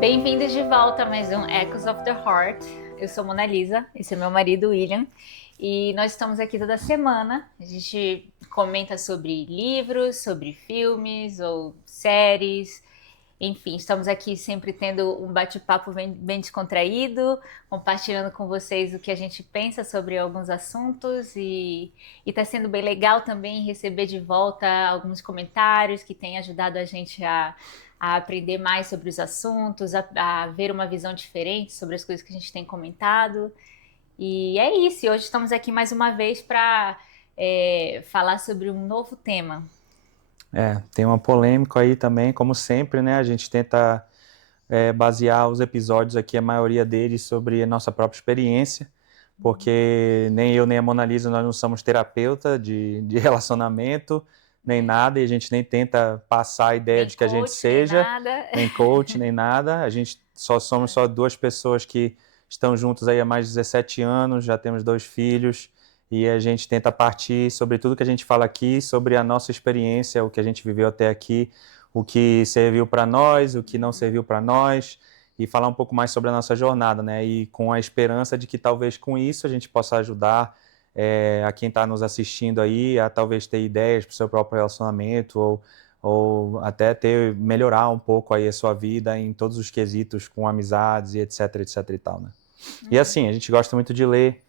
Bem-vindos de volta a mais um Echoes of the Heart. Eu sou Mona Lisa, esse é meu marido William, e nós estamos aqui toda semana. A gente comenta sobre livros, sobre filmes ou séries. Enfim, estamos aqui sempre tendo um bate-papo bem descontraído, compartilhando com vocês o que a gente pensa sobre alguns assuntos e está sendo bem legal também receber de volta alguns comentários que têm ajudado a gente a aprender mais sobre os assuntos, a ver uma visão diferente sobre as coisas que a gente tem comentado. E é isso, e hoje estamos aqui mais uma vez para falar sobre um novo tema. Tem uma polêmica aí também, como sempre, né? A gente tenta basear os episódios aqui, a maioria deles, sobre a nossa própria experiência, porque nem eu nem a Mona Lisa, nós não somos terapeuta de relacionamento, nem nada, e a gente nem tenta passar a ideia Nem de que a gente coach, nem seja, nada. nem coach, nem nada. A gente somos só duas pessoas que estão juntas aí há mais de 17 anos, já temos 2 filhos, e a gente tenta partir sobre tudo que a gente fala aqui, sobre a nossa experiência, o que a gente viveu até aqui, o que serviu para nós, o que não serviu para nós, e falar um pouco mais sobre a nossa jornada, né? E com a esperança de que talvez com isso a gente possa ajudar a quem está nos assistindo aí a talvez ter ideias para o seu próprio relacionamento ou até melhorar um pouco aí a sua vida em todos os quesitos com amizades e etc, etc e tal, né? E assim, a gente gosta muito de ler,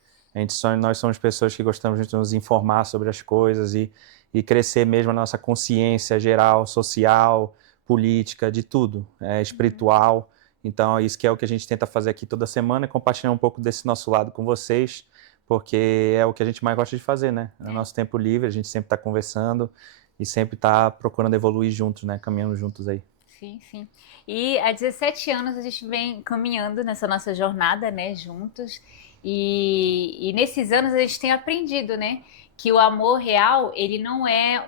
nós somos pessoas que gostamos de nos informar sobre as coisas e crescer mesmo a nossa consciência geral, social, política, de tudo, espiritual. Então, isso que é o que a gente tenta fazer aqui toda semana, é compartilhar um pouco desse nosso lado com vocês, porque é o que a gente mais gosta de fazer, né? No nosso tempo livre, a gente sempre está conversando e sempre está procurando evoluir juntos, né? Caminhando juntos aí. Sim, sim. E há 17 anos a gente vem caminhando nessa nossa jornada, né, juntos. E nesses anos a gente tem aprendido, né, que o amor real, ele não é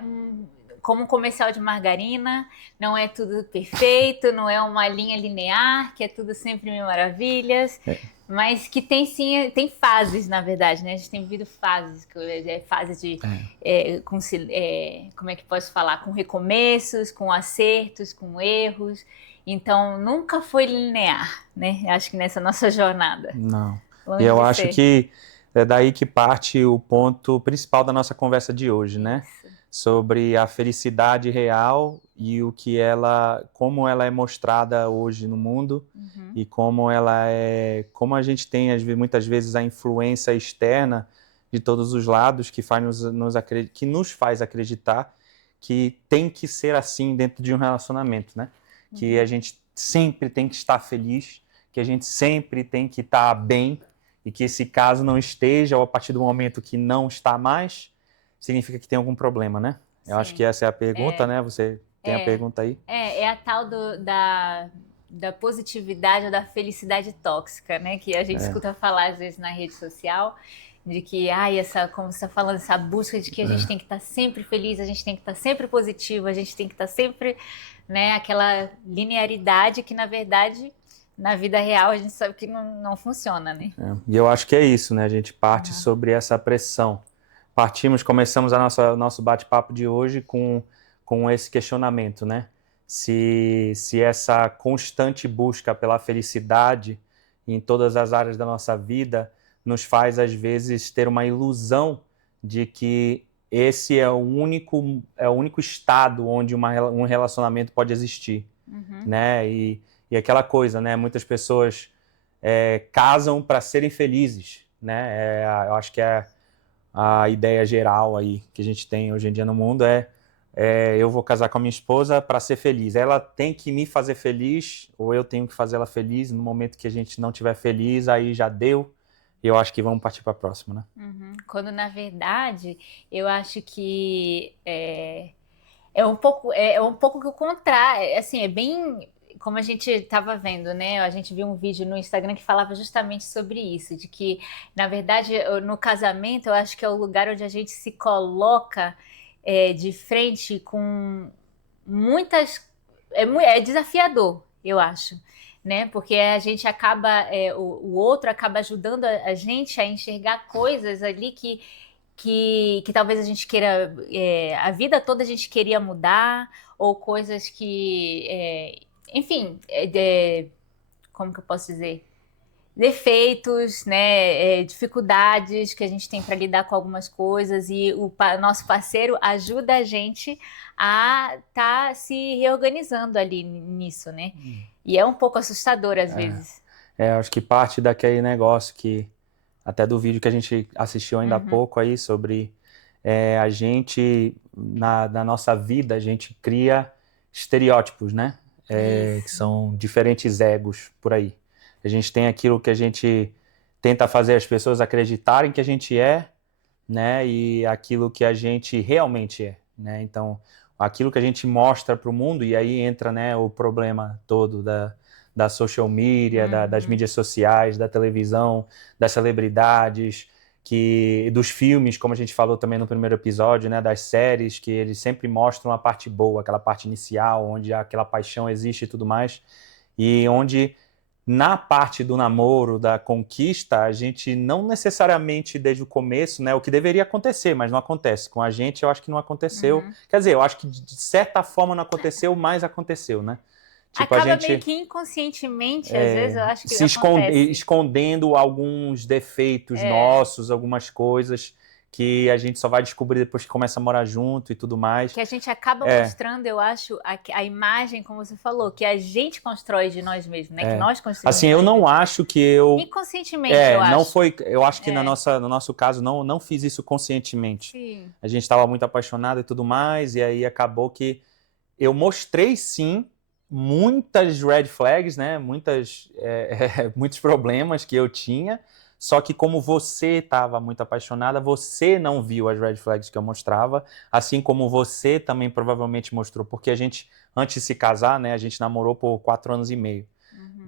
como um comercial de margarina, não é tudo perfeito, não é uma linha linear, que é tudo sempre mil maravilhas, mas que tem sim, tem fases, na verdade, né? A gente tem vivido fases, fase de como é que posso falar? Com recomeços, com acertos, com erros. Então, nunca foi linear, né? Acho que nessa nossa jornada. Não. E Longe eu de acho ser. que é daí que parte o ponto principal da nossa conversa de hoje, né? Isso. Sobre a felicidade real e como ela é mostrada hoje no mundo e como a gente tem muitas vezes a influência externa de todos os lados que nos faz acreditar que tem que ser assim dentro de um relacionamento, né? Que a gente sempre tem que estar feliz, que a gente sempre tem que estar bem, e que se caso não esteja, ou a partir do momento que não está mais, significa que tem algum problema, né? Eu acho que Sim. essa é a pergunta, né? Você tem a É, pergunta aí? é a tal da positividade ou da felicidade tóxica, né? Que a gente escuta falar às vezes na rede social, de que, como você está falando, essa busca de que a gente tem que estar sempre feliz, a gente tem que estar sempre positivo, a gente tem que estar sempre, né? Aquela linearidade que, na verdade, na vida real a gente sabe que não funciona, né? E eu acho que é isso, né? A gente parte sobre essa pressão. Começamos nosso bate-papo de hoje com esse questionamento, né? Se essa constante busca pela felicidade em todas as áreas da nossa vida nos faz, às vezes, ter uma ilusão de que esse é o único estado onde um relacionamento pode existir, né? E aquela coisa, né? Muitas pessoas casam para serem felizes, né? Eu acho que a ideia geral aí que a gente tem hoje em dia no mundo eu vou casar com a minha esposa para ser feliz. Ela tem que me fazer feliz ou eu tenho que fazer ela feliz. No momento que a gente não estiver feliz, aí já deu. E eu acho que vamos partir para a próxima, né? Quando na verdade eu acho que é um pouco que o contrário, assim, é bem como a gente estava vendo, né? A gente viu um vídeo no Instagram que falava justamente sobre isso, de que, na verdade, no casamento, eu acho que é o lugar onde a gente se coloca de frente com muitas. É desafiador, eu acho. Né? Porque a gente acaba, o outro acaba ajudando a gente a enxergar coisas ali que talvez a gente queira, a vida toda a gente queria mudar, ou coisas que, enfim, como que eu posso dizer? Defeitos, né, dificuldades que a gente tem para lidar com algumas coisas e o nosso parceiro ajuda a gente a estar se reorganizando ali nisso, né? E é um pouco assustador às vezes. Acho que parte daquele negócio que, até do vídeo que a gente assistiu ainda há pouco aí, sobre a gente, na nossa vida, a gente cria estereótipos, né? Que são diferentes egos por aí. A gente tem aquilo que a gente tenta fazer as pessoas acreditarem que a gente é, né? E aquilo que a gente realmente é, né? Então, aquilo que a gente mostra para o mundo, e aí entra, né, o problema todo da social media, das mídias sociais, da televisão, das celebridades, dos filmes, como a gente falou também no primeiro episódio, né, das séries, que eles sempre mostram a parte boa, aquela parte inicial, onde aquela paixão existe e tudo mais, e onde na parte do namoro, da conquista, a gente não necessariamente desde o começo, né, o que deveria acontecer, mas não acontece. Com a gente, eu acho que não aconteceu. Quer dizer, eu acho que de certa forma não aconteceu, mas aconteceu, né? Tipo, Acaba meio que inconscientemente, às vezes, eu acho que acontece. Escondendo alguns defeitos nossos, algumas coisas que a gente só vai descobrir depois que começa a morar junto e tudo mais. Que a gente acaba mostrando, eu acho, a imagem, como você falou, que a gente constrói de nós mesmos, né? Que nós construímos. Assim, eu não acho que eu... Inconscientemente, eu acho. Não foi... Eu acho que no nosso caso, não fiz isso conscientemente. Sim. A gente estava muito apaixonado e tudo mais, e aí acabou que eu mostrei, sim, muitas red flags, né? Muitos problemas que eu tinha, só que como você estava muito apaixonada, você não viu as red flags que eu mostrava, assim como você também provavelmente mostrou, porque a gente, antes de se casar, né, a gente namorou por 4 anos e meio.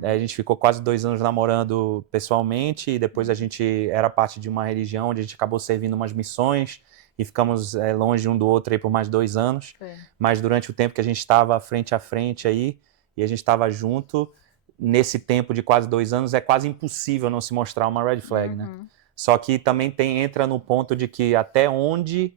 A gente ficou quase 2 anos namorando pessoalmente, e depois a gente era parte de uma religião onde a gente acabou servindo umas missões, e ficamos longe um do outro aí por mais 2 anos. Mas durante o tempo que a gente estava frente a frente aí, e a gente estava junto, nesse tempo de quase 2 anos, é quase impossível não se mostrar uma red flag, né? Só que também entra no ponto de que até onde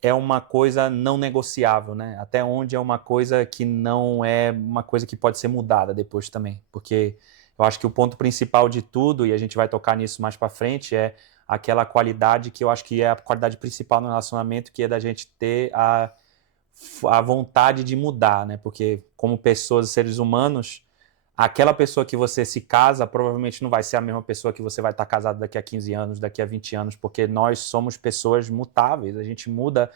é uma coisa não negociável, né? Até onde é uma coisa que não é uma coisa que pode ser mudada depois também. Porque eu acho que o ponto principal de tudo, e a gente vai tocar nisso mais para frente, é aquela qualidade que eu acho que é a qualidade principal no relacionamento, que é da gente ter a vontade de mudar, né? Porque como pessoas, seres humanos, aquela pessoa que você se casa provavelmente não vai ser a mesma pessoa que você vai estar casado daqui a 15 anos, daqui a 20 anos, porque nós somos pessoas mutáveis, a gente muda.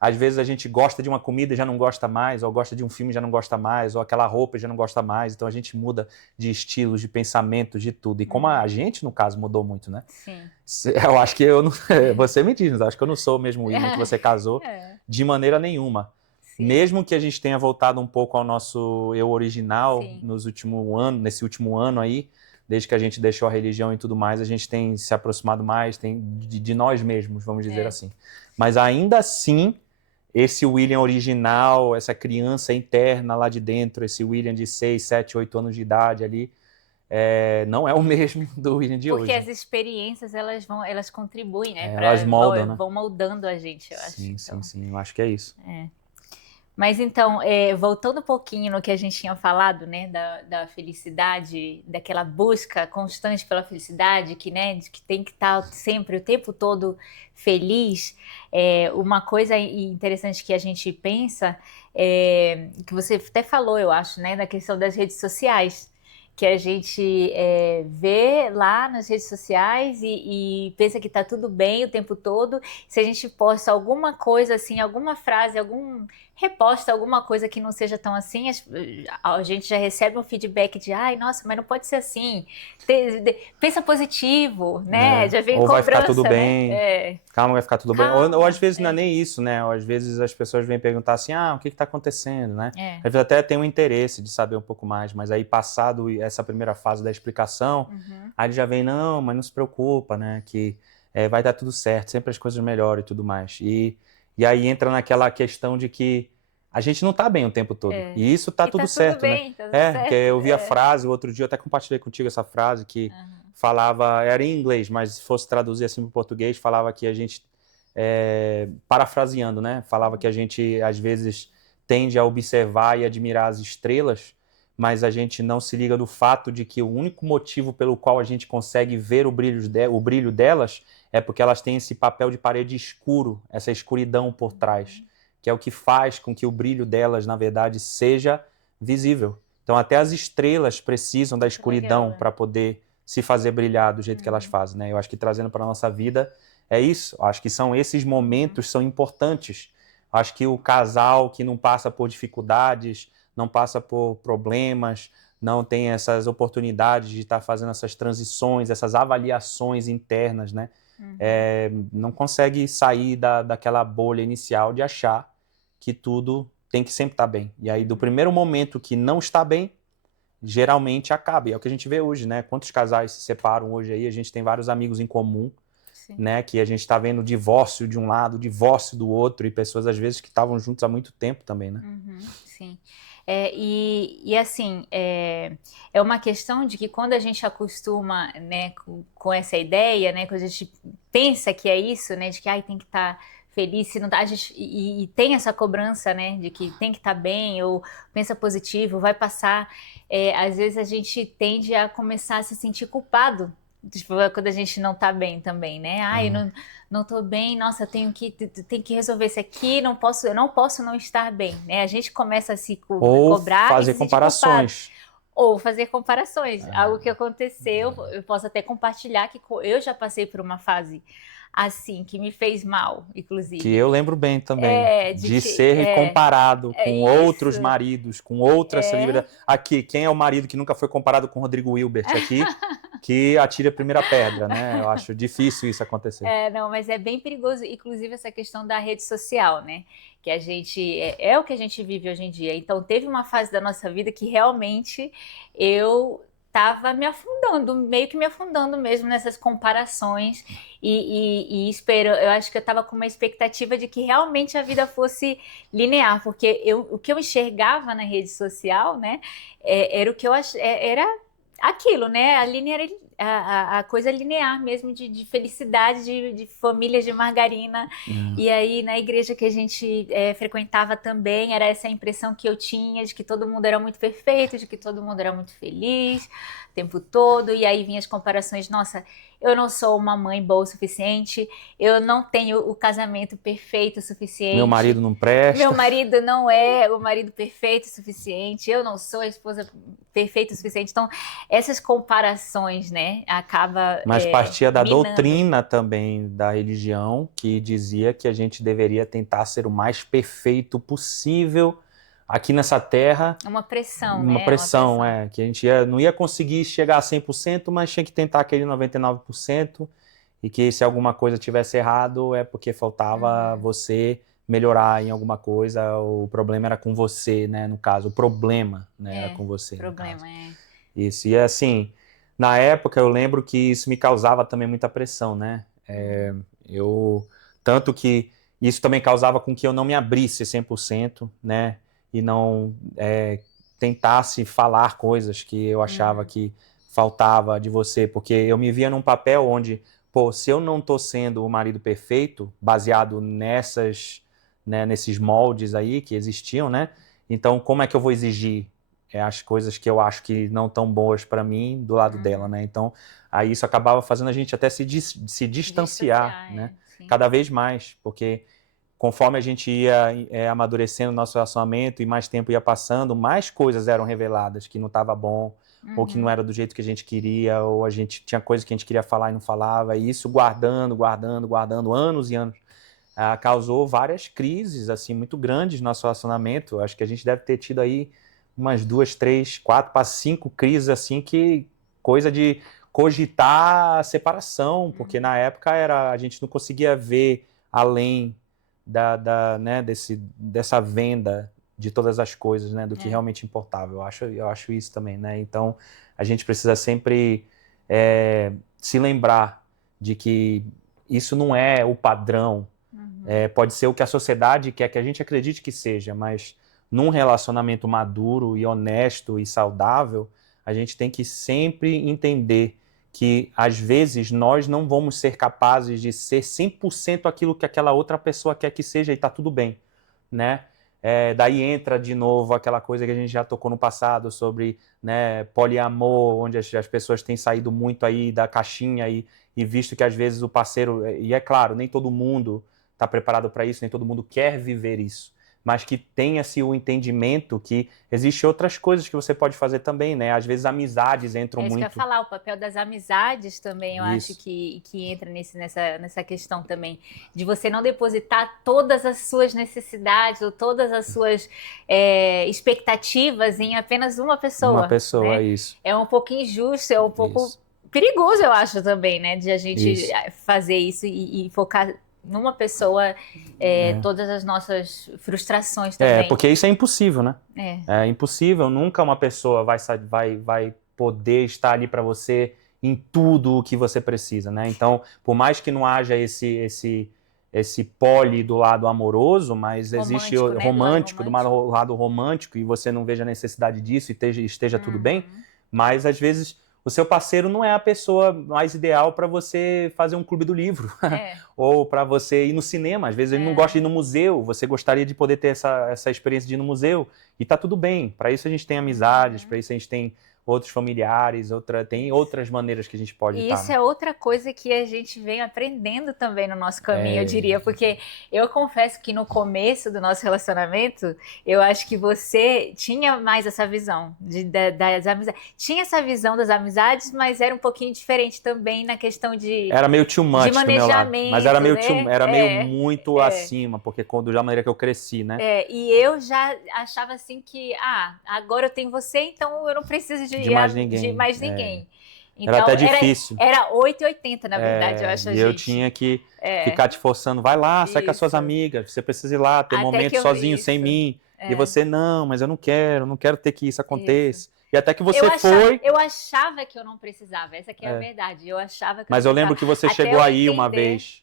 Às vezes a gente gosta de uma comida e já não gosta mais, ou gosta de um filme e já não gosta mais, ou aquela roupa e já não gosta mais, então a gente muda de estilos, de pensamentos, de tudo. E como a gente, no caso, mudou muito, né? Sim. Eu acho que eu não... Você me diz, mas acho que eu não sou o mesmo William que você casou de maneira nenhuma. Sim. Mesmo que a gente tenha voltado um pouco ao nosso eu original nesse último ano aí, desde que a gente deixou a religião e tudo mais, a gente tem se aproximado mais de nós mesmos, vamos dizer assim. Mas ainda assim, esse William original, essa criança interna lá de dentro, esse William de 6, 7, 8 anos de idade ali, não é o mesmo do William de hoje. Porque as experiências, elas contribuem, né? Elas moldam, né? Vão moldando a gente, eu acho. Sim, eu acho que é isso. Mas então, voltando um pouquinho no que a gente tinha falado, né, da felicidade, daquela busca constante pela felicidade, de que tem que estar sempre, o tempo todo feliz, uma coisa interessante que a gente pensa, que você até falou, eu acho, né, da questão das redes sociais, que a gente vê lá nas redes sociais e pensa que está tudo bem o tempo todo. Se a gente posta alguma coisa assim, alguma frase, reposta alguma coisa que não seja tão assim, a gente já recebe um feedback de ai, nossa, mas não pode ser assim. Pensa positivo, né? Já vem ou cobrança, vai ficar tudo né? bem. Calma, vai ficar tudo bem. Ou às vezes não é nem isso, né? Ou às vezes as pessoas vêm perguntar assim, o que está acontecendo, né? Às vezes até tem um interesse de saber um pouco mais, mas aí passado essa primeira fase da explicação, aí já vem, não, mas não se preocupa, né? Que vai dar tudo certo, sempre as coisas melhoram e tudo mais. E aí entra naquela questão de que a gente não tá bem o tempo todo. E isso tá tudo certo, bem, né? Tá tudo certo. Que eu vi a frase, o outro dia eu até compartilhei contigo essa frase que falava, era em inglês, mas se fosse traduzir assim para o português, falava que a gente, parafraseando, né? Falava que a gente, às vezes, tende a observar e admirar as estrelas, mas a gente não se liga no fato de que o único motivo pelo qual a gente consegue ver o brilho delas é porque elas têm esse papel de parede escuro, essa escuridão por trás, que é o que faz com que o brilho delas, na verdade, seja visível. Então, até as estrelas precisam da escuridão para poder se fazer brilhar do jeito que elas fazem, né? Eu acho que trazendo para a nossa vida é isso. Eu acho que são esses momentos são importantes. Eu acho que o casal que não passa por dificuldades, não passa por problemas, não tem essas oportunidades de estar fazendo essas transições, essas avaliações internas, né? Não consegue sair daquela bolha inicial de achar que tudo tem que sempre estar bem. E aí, do primeiro momento que não está bem, geralmente acaba. E é o que a gente vê hoje, né? Quantos casais se separam hoje aí? A gente tem vários amigos em comum, né? Que a gente está vendo divórcio de um lado, divórcio do outro, e pessoas, às vezes, que estavam juntos há muito tempo também, né? Sim. Assim, é uma questão de que quando a gente acostuma, né, com essa ideia, né, quando a gente pensa que é isso, né, de que ai, tem que estar feliz, se não tá, a gente, e tem essa cobrança, né, de que tem que estar bem, ou pensa positivo, vai passar, às vezes a gente tende a começar a se sentir culpado, tipo, quando a gente não tá bem também, né? Ai, não tô bem, nossa, tenho que resolver isso aqui, eu não posso não estar bem, né? A gente começa a se cobrar fazer e se sentir culpado. comparações. Ou fazer comparações. Algo que aconteceu, eu posso até compartilhar que eu já passei por uma fase assim, que me fez mal, inclusive. Que eu lembro bem também, de ser comparado com outros maridos, com outras celebridades. Aqui, quem é o marido que nunca foi comparado com Rodrigo Hilbert aqui? Que atire a primeira pedra, né? Eu acho difícil isso acontecer. Não, mas é bem perigoso, inclusive essa questão da rede social, né? Que a gente, é o que a gente vive hoje em dia. Então, teve uma fase da nossa vida que realmente eu estava me afundando, meio que me afundando mesmo nessas comparações e espero, eu acho que eu estava com uma expectativa de que realmente a vida fosse linear, porque o que eu enxergava na rede social, né, era o que eu era aquilo, né, a coisa linear mesmo de felicidade, de família de margarina. E aí na igreja que a gente frequentava também, era essa impressão que eu tinha de que todo mundo era muito perfeito, de que todo mundo era muito feliz o tempo todo. E aí vinham as comparações, nossa, eu não sou uma mãe boa o suficiente, eu não tenho o casamento perfeito o suficiente. Meu marido não presta. Meu marido não é o marido perfeito o suficiente, eu não sou a esposa perfeita o suficiente. Então, essas comparações, né, acaba Mas partia da minando. doutrina também da religião, que dizia que a gente deveria tentar ser o mais perfeito possível aqui nessa terra. Uma pressão, Uma né? pressão, que a gente não ia conseguir chegar a 100%, mas tinha que tentar aquele 99%, e que se alguma coisa tivesse errado é porque faltava você melhorar em alguma coisa, o problema era com você, né, no caso, o problema, né, era com você. O problema Isso, e assim, na época eu lembro que isso me causava também muita pressão, né, tanto que isso também causava com que eu não me abrisse 100%, né, e não tentasse falar coisas que eu achava que faltava de você, porque eu me via num papel onde, pô, se eu não tô sendo o marido perfeito, baseado nesses moldes aí que existiam, né, então como é que eu vou exigir as coisas que eu acho que não tão boas para mim do lado dela, né, então aí isso acabava fazendo a gente até se distanciar, né, cada vez mais, porque conforme a gente ia amadurecendo o nosso relacionamento e mais tempo ia passando, mais coisas eram reveladas que não estava bom, ou que não era do jeito que a gente queria, ou a gente tinha coisas que a gente queria falar e não falava, e isso guardando anos e anos, causou várias crises assim muito grandes no nosso relacionamento. Acho que a gente deve ter tido aí umas 2, 3, 4 para 5 crises assim, que coisa de cogitar a separação, porque na época a gente não conseguia ver além né, dessa venda de todas as coisas, né, do que realmente importava. Eu acho isso também, né? Então a gente precisa sempre se lembrar de que isso não é o padrão. Pode ser o que a sociedade quer que a gente acredite que seja, mas num relacionamento maduro e honesto e saudável, a gente tem que sempre entender que, às vezes, nós não vamos ser capazes de ser 100% aquilo que aquela outra pessoa quer que seja, e tá tudo bem, né? Daí entra de novo aquela coisa que a gente já tocou no passado sobre, né, poliamor, onde as pessoas têm saído muito aí da caixinha e visto que às vezes o parceiro, e é claro, nem todo mundo está preparado para isso, nem todo mundo quer viver isso, mas que tenha-se o entendimento que existem outras coisas que você pode fazer também, né? Às vezes amizades entram É isso que eu ia muito. falar, o papel das amizades também, eu acho Isso. que entra nessa questão também, de você não depositar todas as suas necessidades ou todas as suas expectativas em apenas uma Uma pessoa, pessoa, é né? isso. É um pouco injusto, é um pouco Isso. perigoso, eu acho também, né? De a gente Isso. fazer isso e focar numa pessoa todas as nossas frustrações também. Porque isso é impossível, né? É. É impossível, nunca uma pessoa vai poder estar ali para você em tudo o que você precisa, né? Então, por mais que não haja esse pole do lado amoroso, mas existe Romântico, né? Do lado romântico, do romântico. lado romântico, e você não veja a necessidade disso e esteja tudo bem, Uhum. mas às vezes o seu parceiro não é a pessoa mais ideal para você fazer um clube do livro, É. ou para você ir no cinema. Às vezes ele não gosta de ir no museu, você gostaria de poder ter essa experiência de ir no museu, e tá tudo bem. Para isso a gente tem amizades, para isso a gente tem outros familiares, tem outras maneiras que a gente pode E estar. isso é outra coisa que a gente vem aprendendo também no nosso caminho, eu diria, porque eu confesso que no começo do nosso relacionamento, eu acho que você tinha mais essa visão das amizades. Tinha essa visão das amizades, mas era um pouquinho diferente também na questão de Era meio too much do meu lado, mas era manejamento, meio, né? era meio muito acima, porque da maneira que eu cresci, né? E eu já achava assim que, agora eu tenho você, então eu não preciso De mais de ninguém. mais ninguém. Era Então, até difícil. era 8 e 80, na verdade, eu acho, a E eu gente. tinha que ficar te forçando, vai lá, sai com as suas Isso. amigas, você precisa ir lá, ter Até momento que eu. sozinho, sem Isso. mim. E você, não, mas eu não quero ter que isso aconteça. E até que você Eu achava que eu não precisava, essa que é a verdade. Eu achava que eu não Mas eu precisava. lembro que você Até chegou eu aí uma entender. vez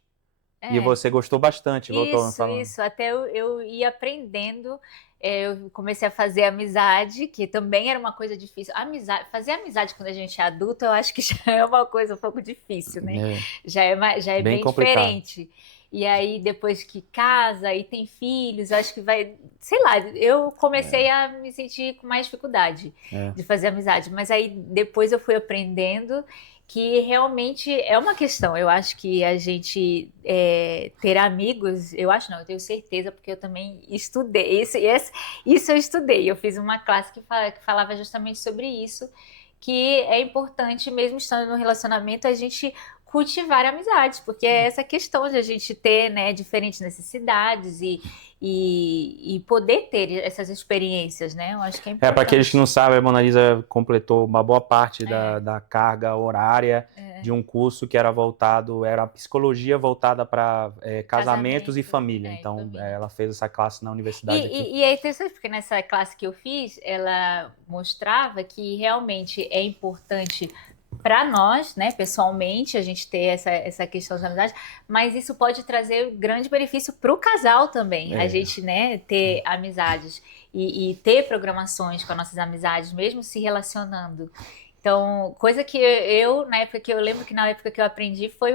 e você gostou bastante, voltou falando. Isso. Até eu ir aprendendo. Eu comecei a fazer amizade, que também era uma coisa difícil. Fazer amizade quando a gente é adulto, eu acho que já é uma coisa um pouco difícil, né? Já é bem complicado. diferente. E aí, depois que casa e tem filhos, eu acho que vai. Sei lá, eu comecei a me sentir com mais dificuldade de fazer amizade. Mas aí, depois eu fui aprendendo que realmente é uma questão. Eu acho que a gente ter amigos, eu acho não, eu tenho certeza, porque eu também estudei. Isso eu estudei. Eu fiz uma classe que falava justamente sobre isso, que é importante, mesmo estando no relacionamento, a gente cultivar amizades, porque é essa questão de a gente ter, né, diferentes necessidades e poder ter essas experiências, né? Eu acho que é importante. Para aqueles que não sabem, a Mona Lisa completou uma boa parte da carga horária de um curso que era a psicologia voltada para casamentos e família. Então, ela fez essa classe na universidade aqui. E é interessante porque nessa classe que eu fiz, ela mostrava que realmente é importante para nós, né, pessoalmente, a gente ter essa questão de amizade, mas isso pode trazer grande benefício para o casal também, a gente, né, ter amizades e ter programações com as nossas amizades, mesmo se relacionando. Então, coisa que eu lembro que na época que eu aprendi foi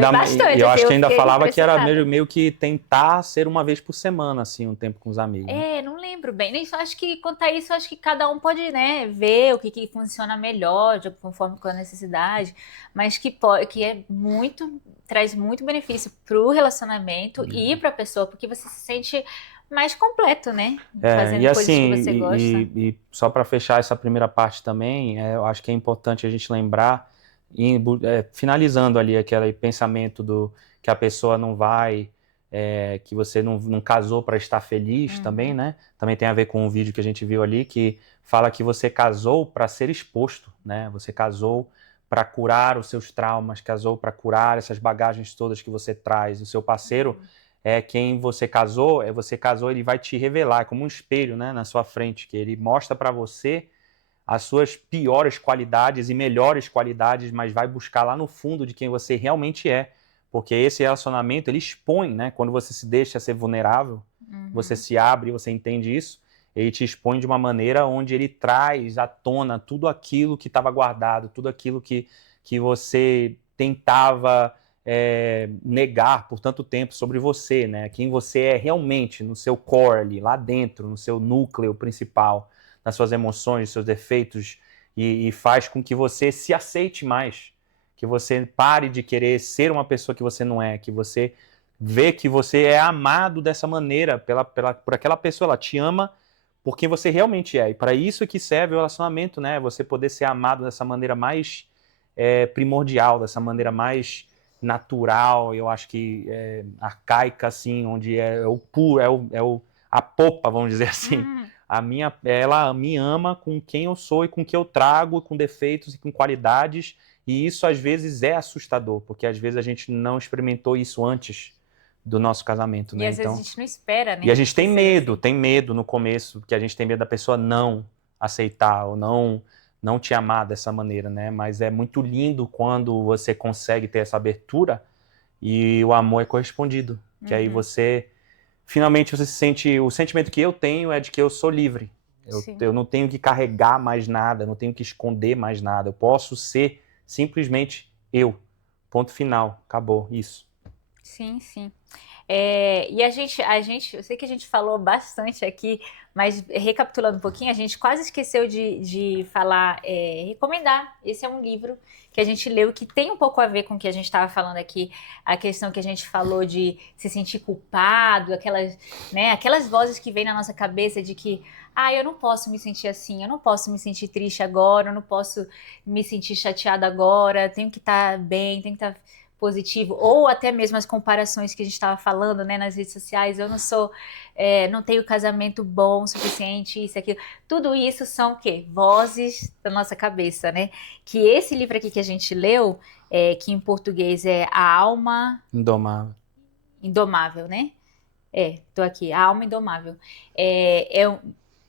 bastante. Eu acho que ainda falava que era impressionada. meio que tentar ser uma vez por semana, assim, um tempo com os amigos. Né? Não lembro bem. Nem acho que quanto a isso, acho que cada um pode, né, ver o que funciona melhor, conforme com a necessidade, mas que traz muito benefício para o relacionamento e para a pessoa, porque você se sente mais completo, né? Fazendo e coisas assim, que você gosta. E só para fechar essa primeira parte também, eu acho que é importante a gente lembrar, finalizando ali aquele pensamento que a pessoa não vai, que você não casou para estar feliz também, né? Também tem a ver com um vídeo que a gente viu ali, que fala que você casou para ser exposto, né? Você casou para curar os seus traumas, casou para curar essas bagagens todas que você traz. O seu parceiro quem você casou, ele vai te revelar, é como um espelho, né, na sua frente, que ele mostra para você as suas piores qualidades e melhores qualidades, mas vai buscar lá no fundo de quem você realmente é, porque esse relacionamento, ele expõe, né, quando você se deixa ser vulnerável, você se abre, você entende isso, ele te expõe de uma maneira onde ele traz à tona tudo aquilo que estava guardado, tudo aquilo que você tentava negar por tanto tempo sobre você, né? Quem você é realmente, no seu core ali, lá dentro, no seu núcleo principal, nas suas emoções, seus defeitos, e faz com que você se aceite mais, que você pare de querer ser uma pessoa que você não é, que você vê que você é amado dessa maneira por aquela pessoa, ela te ama por quem você realmente é. E para isso é que serve o relacionamento, né? Você poder ser amado dessa maneira mais primordial, dessa maneira mais natural, eu acho que arcaica, assim, onde é o puro, a popa, vamos dizer assim. Ela me ama com quem eu sou e com o que eu trago, com defeitos e com qualidades, e isso às vezes é assustador, porque às vezes a gente não experimentou isso antes do nosso casamento, né? E às vezes a gente não espera, né? E a gente tem medo no começo, porque a gente tem medo da pessoa não aceitar ou não te amar dessa maneira, né? Mas é muito lindo quando você consegue ter essa abertura e o amor é correspondido. Que aí finalmente você se sente, o sentimento que eu tenho é de que eu sou livre. Eu não tenho que carregar mais nada, não tenho que esconder mais nada. Eu posso ser simplesmente eu. Ponto final. Acabou. Isso. Sim, sim. E a gente, eu sei que a gente falou bastante aqui, mas recapitulando um pouquinho, a gente quase esqueceu de falar, recomendar. Esse é um livro que a gente leu que tem um pouco a ver com o que a gente estava falando aqui, a questão que a gente falou de se sentir culpado, aquelas vozes que vêm na nossa cabeça de que, eu não posso me sentir assim, eu não posso me sentir triste agora, eu não posso me sentir chateada agora, tenho que estar bem, tenho que estar positivo, ou até mesmo as comparações que a gente estava falando, né, nas redes sociais, eu não tenho casamento bom o suficiente, isso, aquilo, tudo isso são o quê? Vozes da nossa cabeça, né, que esse livro aqui que a gente leu, que em português é A Alma Indomável, né, tô aqui, A Alma Indomável,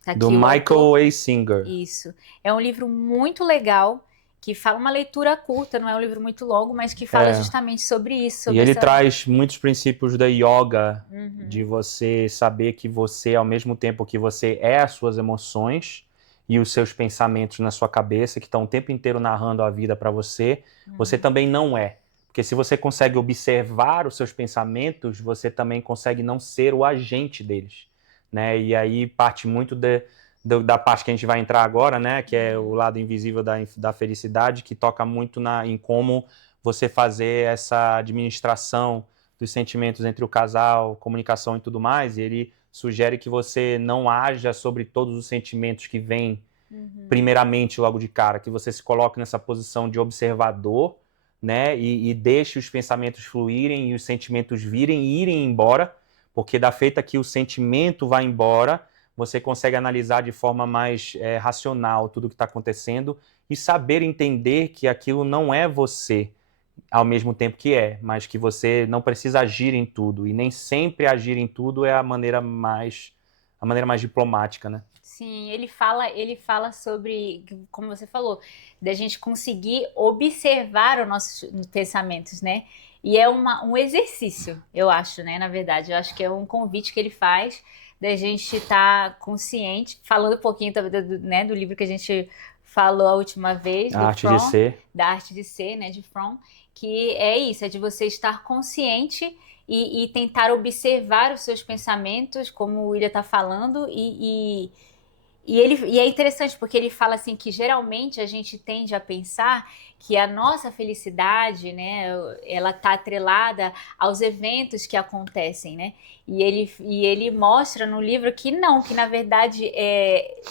tá aqui do Michael A. Singer. Isso, é um livro muito legal, que fala uma leitura curta, não é um livro muito longo, mas que fala justamente sobre isso. Sobre e ele traz muitos princípios da yoga, de você saber que você, ao mesmo tempo que você é as suas emoções e os seus pensamentos na sua cabeça, que estão o tempo inteiro narrando a vida para você, você também não é. Porque se você consegue observar os seus pensamentos, você também consegue não ser o agente deles, né? E aí parte muito da parte que a gente vai entrar agora, né, que é o lado invisível da felicidade, que toca muito em como você fazer essa administração dos sentimentos entre o casal, comunicação e tudo mais, e ele sugere que você não haja sobre todos os sentimentos que vêm primeiramente logo de cara, que você se coloque nessa posição de observador, né, e deixe os pensamentos fluírem e os sentimentos virem e irem embora, porque da feita que o sentimento vai embora, você consegue analisar de forma mais racional tudo o que está acontecendo e saber entender que aquilo não é você ao mesmo tempo que mas que você não precisa agir em tudo. E nem sempre agir em tudo é a maneira mais diplomática, né? Sim, ele fala sobre, como você falou, da gente conseguir observar os nossos pensamentos, né? E é um exercício, eu acho, né? Na verdade, eu acho que é um convite que ele faz da gente estar consciente, falando um pouquinho do livro que a gente falou a última vez, A Arte de Ser. Da Arte de Ser, né, de Fromm, que é isso, é de você estar consciente e tentar observar os seus pensamentos, como o William está falando, e é interessante porque ele fala assim que geralmente a gente tende a pensar que a nossa felicidade, né, ela está atrelada aos eventos que acontecem, né? E ele mostra no livro que não, que na verdade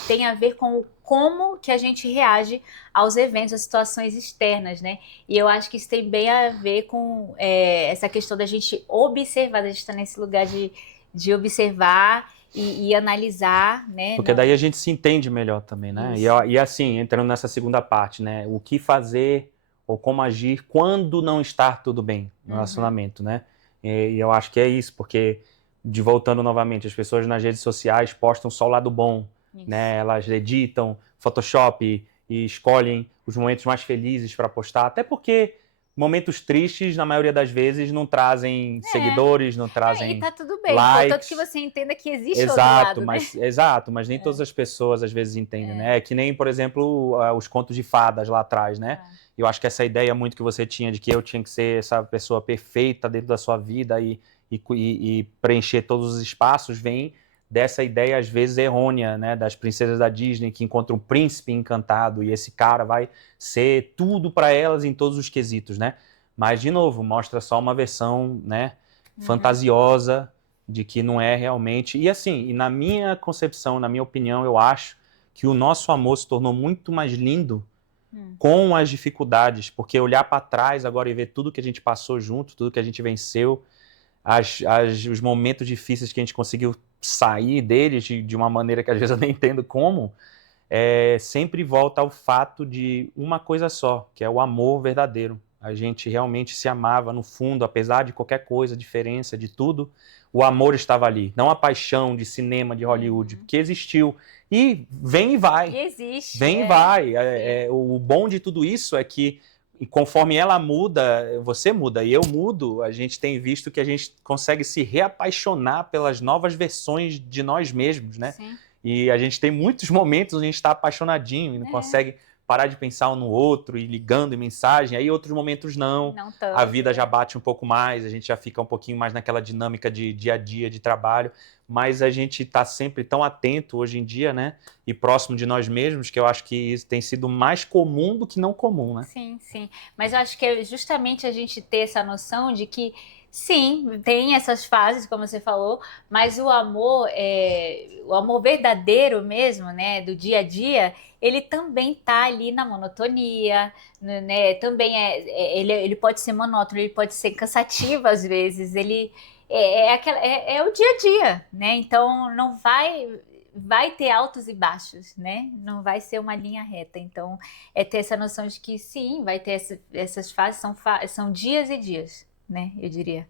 tem a ver com como que a gente reage aos eventos, às situações externas, né? E eu acho que isso tem bem a ver com essa questão da gente observar, da gente estar nesse lugar de observar e analisar, né? Porque daí a gente se entende melhor também, né? E assim, entrando nessa segunda parte, né? O que fazer ou como agir quando não está tudo bem no relacionamento, né? E eu acho que é isso, porque, voltando novamente, as pessoas nas redes sociais postam só o lado bom, né? Elas editam Photoshop e escolhem os momentos mais felizes para postar, até porque momentos tristes, na maioria das vezes, não trazem seguidores, não trazem e tá tudo bem, likes. Contanto que você entenda que existe outro lado, né? Exato, mas nem todas as pessoas às vezes entendem, né? É que nem, por exemplo, os contos de fadas lá atrás, né? Eu acho que essa ideia muito que você tinha de que eu tinha que ser essa pessoa perfeita dentro da sua vida e preencher todos os espaços vem dessa ideia, às vezes, errônea, né, das princesas da Disney que encontram um príncipe encantado e esse cara vai ser tudo para elas em todos os quesitos, né? Mas, de novo, mostra só uma versão, né, fantasiosa de que não é realmente... E assim, na minha concepção, na minha opinião, eu acho que o nosso amor se tornou muito mais lindo com as dificuldades, porque olhar para trás agora e ver tudo que a gente passou junto, tudo que a gente venceu, os momentos difíceis que a gente conseguiu sair deles de uma maneira que às vezes eu nem entendo como, sempre volta ao fato de uma coisa só, que é o amor verdadeiro. A gente realmente se amava no fundo, apesar de qualquer coisa, diferença, de tudo, o amor estava ali. Não a paixão de cinema, de Hollywood, que existiu. E vem e vai. E existe. Vem e vai. O bom de tudo isso é que, conforme ela muda, você muda e eu mudo, a gente tem visto que a gente consegue se reapaixonar pelas novas versões de nós mesmos, né? Sim. E a gente tem muitos momentos onde a gente está apaixonadinho e não consegue parar de pensar um no outro e ligando em mensagem, aí outros momentos não tanto, a vida já bate um pouco mais, a gente já fica um pouquinho mais naquela dinâmica de dia a dia, de trabalho, mas a gente está sempre tão atento hoje em dia, né, e próximo de nós mesmos, que eu acho que isso tem sido mais comum do que não comum, né? Sim, sim, mas eu acho que é justamente a gente ter essa noção de que sim, tem essas fases, como você falou, mas o amor verdadeiro mesmo, né, do dia a dia, ele também tá ali na monotonia, né? Também ele pode ser monótono, ele pode ser cansativo às vezes, ele é o dia a dia, né? Então não vai ter altos e baixos, né? Não vai ser uma linha reta. Então é ter essa noção de que sim, vai ter essas fases, são dias e dias, né? Eu diria.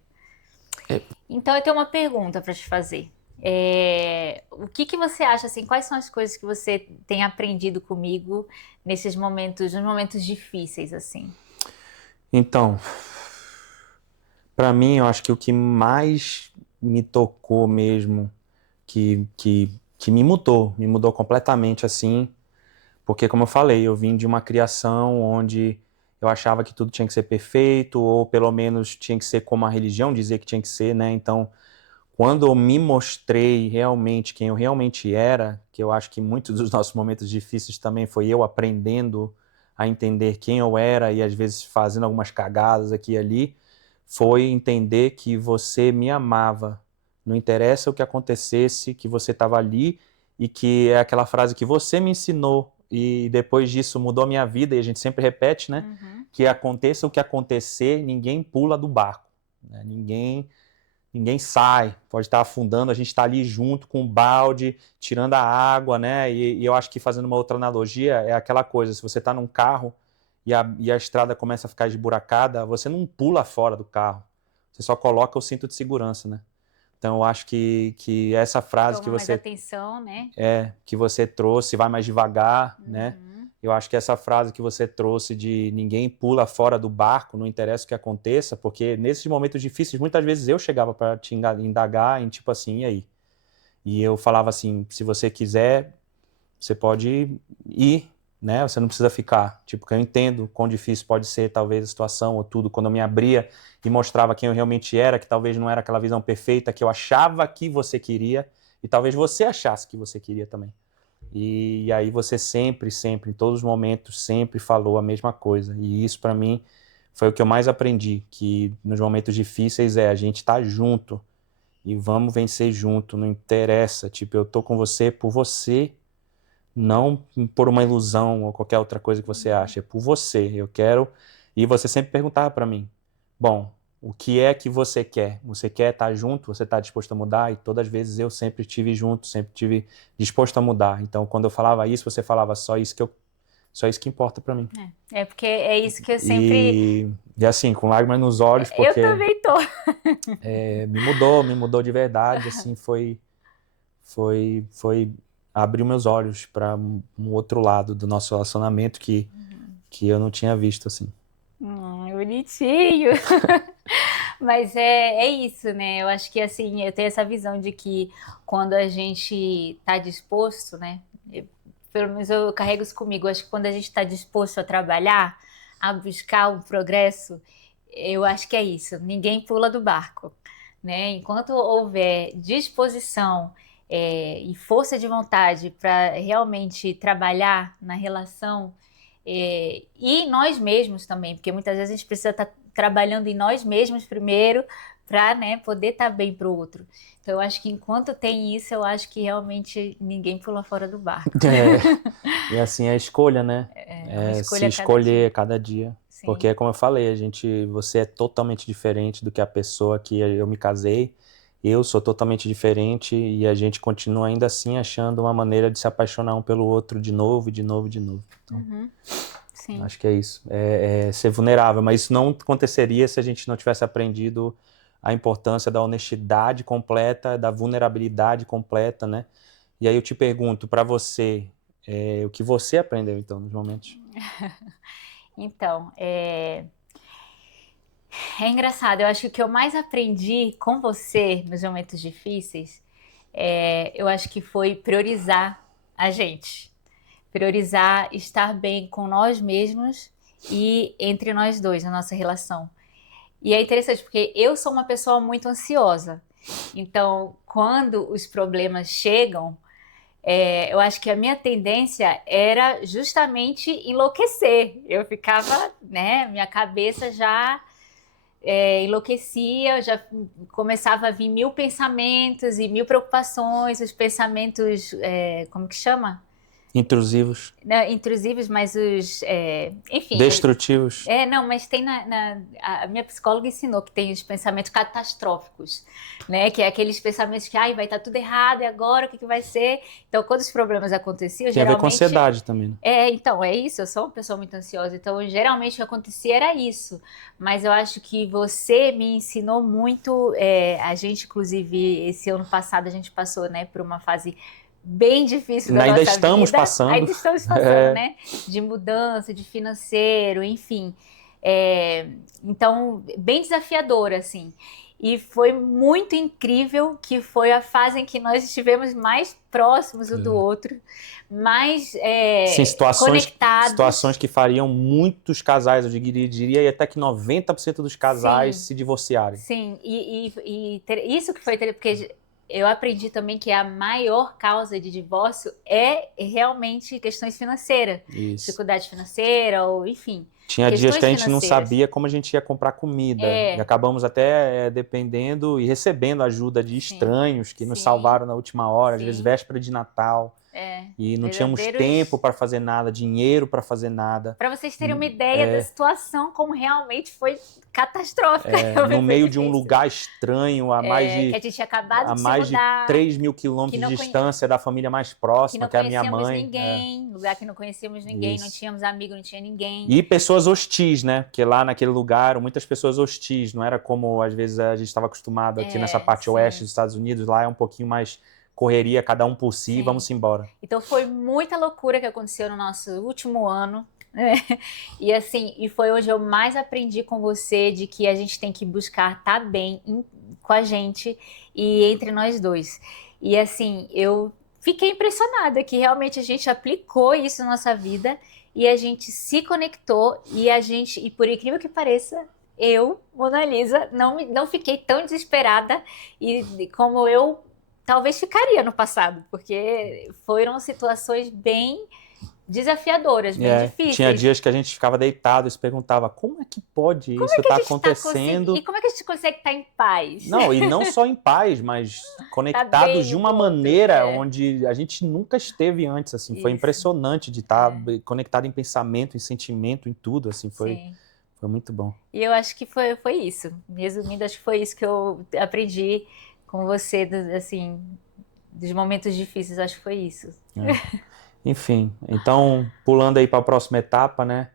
Então eu tenho uma pergunta para te fazer. O que você acha, assim, quais são as coisas que você tem aprendido comigo nos momentos difíceis, assim? Então, para mim, eu acho que o que mais me tocou mesmo, que me mudou completamente, assim, porque, como eu falei, eu vim de uma criação onde eu achava que tudo tinha que ser perfeito, ou pelo menos tinha que ser como a religião dizia que tinha que ser, né? Então, quando eu me mostrei realmente quem eu realmente era, que eu acho que muitos dos nossos momentos difíceis também foi eu aprendendo a entender quem eu era e às vezes fazendo algumas cagadas aqui e ali, foi entender que você me amava. Não interessa o que acontecesse, que você estava ali e que é aquela frase que você me ensinou e depois disso mudou a minha vida e a gente sempre repete, né? Que aconteça o que acontecer, ninguém pula do barco, né? Ninguém sai, pode estar afundando, a gente está ali junto com o balde, tirando a água, né? E eu acho que fazendo uma outra analogia, é aquela coisa, se você está num carro e a estrada começa a ficar esburacada, você não pula fora do carro, você só coloca o cinto de segurança, né? Então eu acho que essa frase Toma mais atenção, né? Que você trouxe, vai mais devagar, né? Eu acho que essa frase que você trouxe de ninguém pula fora do barco, não interessa o que aconteça, porque nesses momentos difíceis, muitas vezes eu chegava para te indagar em tipo assim, e aí? E eu falava assim, se você quiser, você pode ir, né? Você não precisa ficar. Tipo, que eu entendo quão difícil pode ser talvez a situação ou tudo, quando eu me abria e mostrava quem eu realmente era, que talvez não era aquela visão perfeita que eu achava que você queria, e talvez você achasse que você queria também. E aí você sempre, em todos os momentos, sempre falou a mesma coisa. E isso para mim foi o que eu mais aprendi, que nos momentos difíceis a gente tá junto e vamos vencer junto, não interessa, tipo, eu tô com você por você, não por uma ilusão ou qualquer outra coisa que você acha, é por você, eu quero. E você sempre perguntava para mim, bom, o que é que você quer? Você quer estar junto? Você está disposto a mudar? E todas as vezes eu sempre estive junto, sempre estive disposto a mudar. Então, quando eu falava isso, você falava só isso que importa para mim. Porque é isso que eu sempre... E assim, com lágrimas nos olhos, Eu porque também tô. me mudou de verdade, assim, foi abrir meus olhos para um outro lado do nosso relacionamento que eu não tinha visto, assim. Bonitinho. Mas é isso, né? Eu acho que, assim, eu tenho essa visão de que quando a gente tá disposto, né? Pelo menos eu carrego isso comigo. Eu acho que quando a gente tá disposto a trabalhar, a buscar o progresso, eu acho que é isso. Ninguém pula do barco, né? Enquanto houver disposição, e força de vontade para realmente trabalhar na relação, e nós mesmos também, porque muitas vezes a gente precisa estar trabalhando em nós mesmos primeiro para, né, poder estar bem para o outro. Então eu acho que enquanto tem isso, eu acho que realmente ninguém pula fora do barco. E assim é a escolha, né? É uma Se escolha a cada escolher dia. a cada dia. Porque Sim. é como eu falei, você é totalmente diferente do que a pessoa que eu me casei. Eu sou totalmente diferente e a gente continua ainda assim achando uma maneira de se apaixonar um pelo outro de novo, de novo, de novo. Então, Sim. acho que é isso. É ser vulnerável, mas isso não aconteceria se a gente não tivesse aprendido a importância da honestidade completa, da vulnerabilidade completa, né? E aí eu te pergunto, para você, o que você aprendeu então nos momentos? Então, é engraçado. Eu acho que o que eu mais aprendi com você nos momentos difíceis, eu acho que foi priorizar a gente. Priorizar estar bem com nós mesmos e entre nós dois, na nossa relação. E é interessante porque eu sou uma pessoa muito ansiosa. Então, quando os problemas chegam, eu acho que a minha tendência era justamente enlouquecer. Eu ficava, né, minha cabeça já enlouquecia, já começava a vir mil pensamentos e mil preocupações, os pensamentos, como que chama? Intrusivos, Não, intrusivos, mas os, enfim, destrutivos. não, mas tem a minha psicóloga ensinou que tem os pensamentos catastróficos, né? Que é aqueles pensamentos que, ai, vai estar tudo errado, e agora o que vai ser? Então, quando os problemas aconteciam, Tem a ver com geralmente. ansiedade também, né? Então, é isso, eu sou uma pessoa muito ansiosa, então geralmente o que acontecia era isso, mas eu acho que você me ensinou muito, a gente inclusive esse ano passado a gente passou, né, por uma fase bem difícil da Ainda nossa estamos vida, passando. ainda estamos passando, né, de mudança, de financeiro, enfim, então bem desafiador, assim. E foi muito incrível, que foi a fase em que nós estivemos mais próximos um do outro, mais Sim, situações conectados. que fariam muitos casais, eu diria até que 90% dos casais Sim, se divorciarem. sim. Isso que foi porque eu aprendi também que a maior causa de divórcio é realmente questões financeiras, Isso. dificuldade financeira ou enfim, Tinha dias que questões a gente não financeiras. sabia como a gente ia comprar comida e É, acabamos até dependendo e recebendo ajuda de sim, estranhos que nos sim, salvaram na última hora, às vezes sim. véspera de Natal, e não tínhamos tempo Verdadeiros. para fazer nada, dinheiro para fazer nada. Para vocês terem uma ideia da situação, como realmente foi catastrófica, No foi meio de um difícil. lugar estranho, Que a gente tinha acabado a de se mais de mudar, 3.000 que quilômetros de não, distância da família mais que próxima, não que é a minha conhecíamos mãe. ninguém, lugar que não conhecíamos ninguém, não Isso. tínhamos amigo, não tinha ninguém. E pessoas hostis, né? Porque lá naquele lugar eram muitas pessoas hostis, não era como às vezes a gente estava acostumado aqui nessa parte oeste Sim, dos Estados Unidos, lá é um pouquinho mais correria, cada um por si, sim. vamos embora. Então foi muita loucura que aconteceu no nosso último ano, né? E assim, e foi onde eu mais aprendi com você de que a gente tem que buscar estar bem com a gente e entre nós dois. E assim, eu fiquei impressionada que realmente a gente aplicou isso na nossa vida e a gente se conectou e por incrível que pareça, eu, Mona Lisa, não fiquei tão desesperada como eu talvez ficaria no passado, porque foram situações bem desafiadoras, bem Tinha difíceis. dias que a gente ficava deitado e se perguntava como é que pode Como é isso que a estar gente está conseguindo? E acontecendo? como é que a gente consegue estar em paz? Não, e não só em paz, mas Tá conectados bem de um com uma o outro. maneira onde a gente nunca esteve antes, assim, foi Isso, impressionante de estar conectado em pensamento, em sentimento, em tudo, assim, sim. foi muito bom. E eu acho que foi isso. Resumindo, acho que foi isso que eu aprendi com você, assim, dos momentos difíceis, acho que foi isso. Enfim, então, pulando aí para a próxima etapa, né?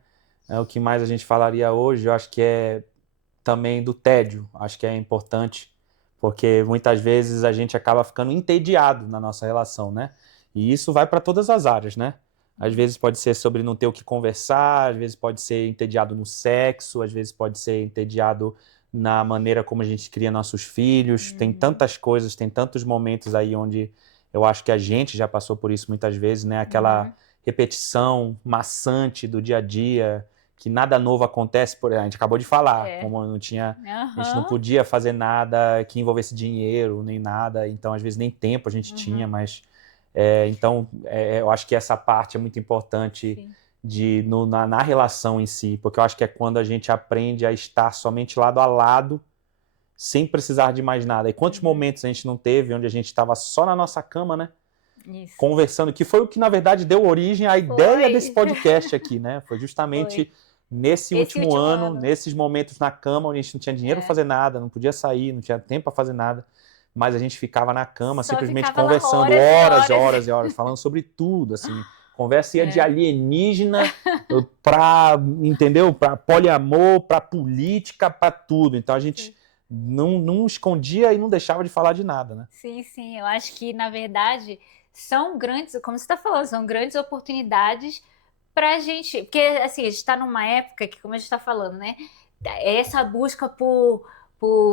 O que mais a gente falaria hoje, eu acho que é também do tédio. Acho que é importante, porque muitas vezes a gente acaba ficando entediado na nossa relação, né? E isso vai para todas as áreas, né? Às vezes pode ser sobre não ter o que conversar, às vezes pode ser entediado no sexo, às vezes pode ser entediado na maneira como a gente cria nossos filhos. Tem tantas coisas, tem tantos momentos aí onde eu acho que a gente já passou por isso muitas vezes, né? Aquela repetição maçante do dia a dia, que nada novo acontece, a gente acabou de falar, como não tinha, a gente não podia fazer nada que envolvesse dinheiro, nem nada, então às vezes nem tempo a gente tinha, mas então eu acho que essa parte é muito importante na relação em si, porque eu acho que é quando a gente aprende a estar somente lado a lado, sem precisar de mais nada. E quantos momentos a gente não teve onde a gente estava só na nossa cama, né? Isso. Conversando, que foi o que na verdade deu origem à ideia desse podcast aqui, né? Foi justamente nesse último ano, nesses momentos na cama, onde a gente não tinha dinheiro para fazer nada, não podia sair, não tinha tempo para fazer nada, mas a gente ficava na cama, simplesmente conversando horas e horas, falando sobre tudo, assim. Conversa ia de alienígena para, entendeu? Para poliamor, para política, para tudo. Então a gente não escondia e não deixava de falar de nada, né? Sim. Eu acho que, na verdade, são grandes, como você está falando, são grandes oportunidades pra gente, porque assim, a gente está numa época que, como a gente está falando, né, é essa busca por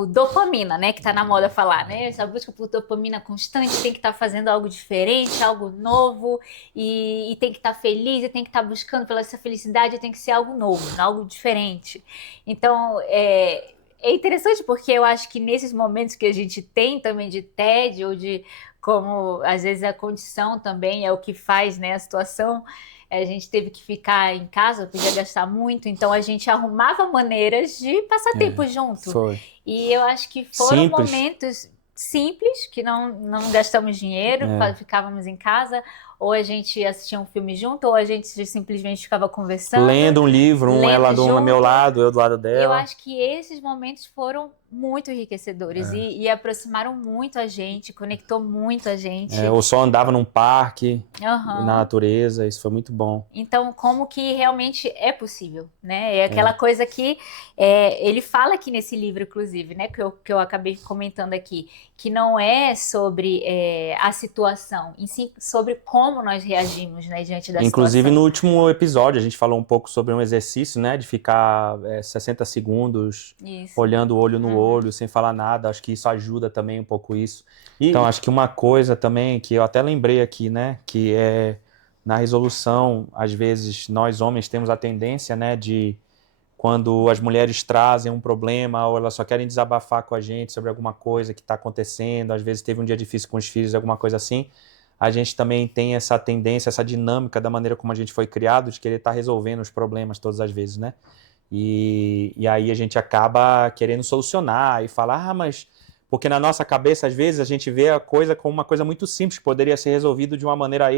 dopamina, né, que tá na moda falar, né, essa busca por dopamina constante, tem que estar fazendo algo diferente, algo novo, e tem que estar feliz, e tem que estar buscando pela essa felicidade, tem que ser algo novo, algo diferente. Então, é interessante porque eu acho que nesses momentos que a gente tem também de tédio, ou de como às vezes a condição também é o que faz, né, a situação, a gente teve que ficar em casa, podia gastar muito, então a gente arrumava maneiras de passar tempo junto. Foi. E eu acho que foram momentos simples, que não gastamos dinheiro, ficávamos em casa, ou a gente assistia um filme junto, ou a gente simplesmente ficava conversando. Lendo um livro, ela do meu lado, eu do lado dela. Eu acho que esses momentos foram muito enriquecedores e aproximaram muito a gente, conectou muito a gente. Ou só andava num parque, na natureza, isso foi muito bom. Então, como que realmente é possível, né? É aquela coisa que ele fala aqui nesse livro, inclusive, né? Que eu acabei comentando aqui, que não é sobre a situação, em si sobre como nós reagimos, né, diante da Inclusive, situação. no último episódio, a gente falou um pouco sobre um exercício, né? De ficar 60 segundos olhando o olho no olho, sem falar nada. Acho que isso ajuda também um pouco isso. Então, acho que uma coisa também que eu até lembrei aqui, né? Que é na resolução, às vezes, nós homens temos a tendência, né? De quando as mulheres trazem um problema ou elas só querem desabafar com a gente sobre alguma coisa que está acontecendo, às vezes teve um dia difícil com os filhos, alguma coisa assim, a gente também tem essa tendência, essa dinâmica da maneira como a gente foi criado, de querer estar resolvendo os problemas todas as vezes, né? E aí a gente acaba querendo solucionar e falar, mas... Porque na nossa cabeça, às vezes, a gente vê a coisa como uma coisa muito simples, que poderia ser resolvido de uma maneira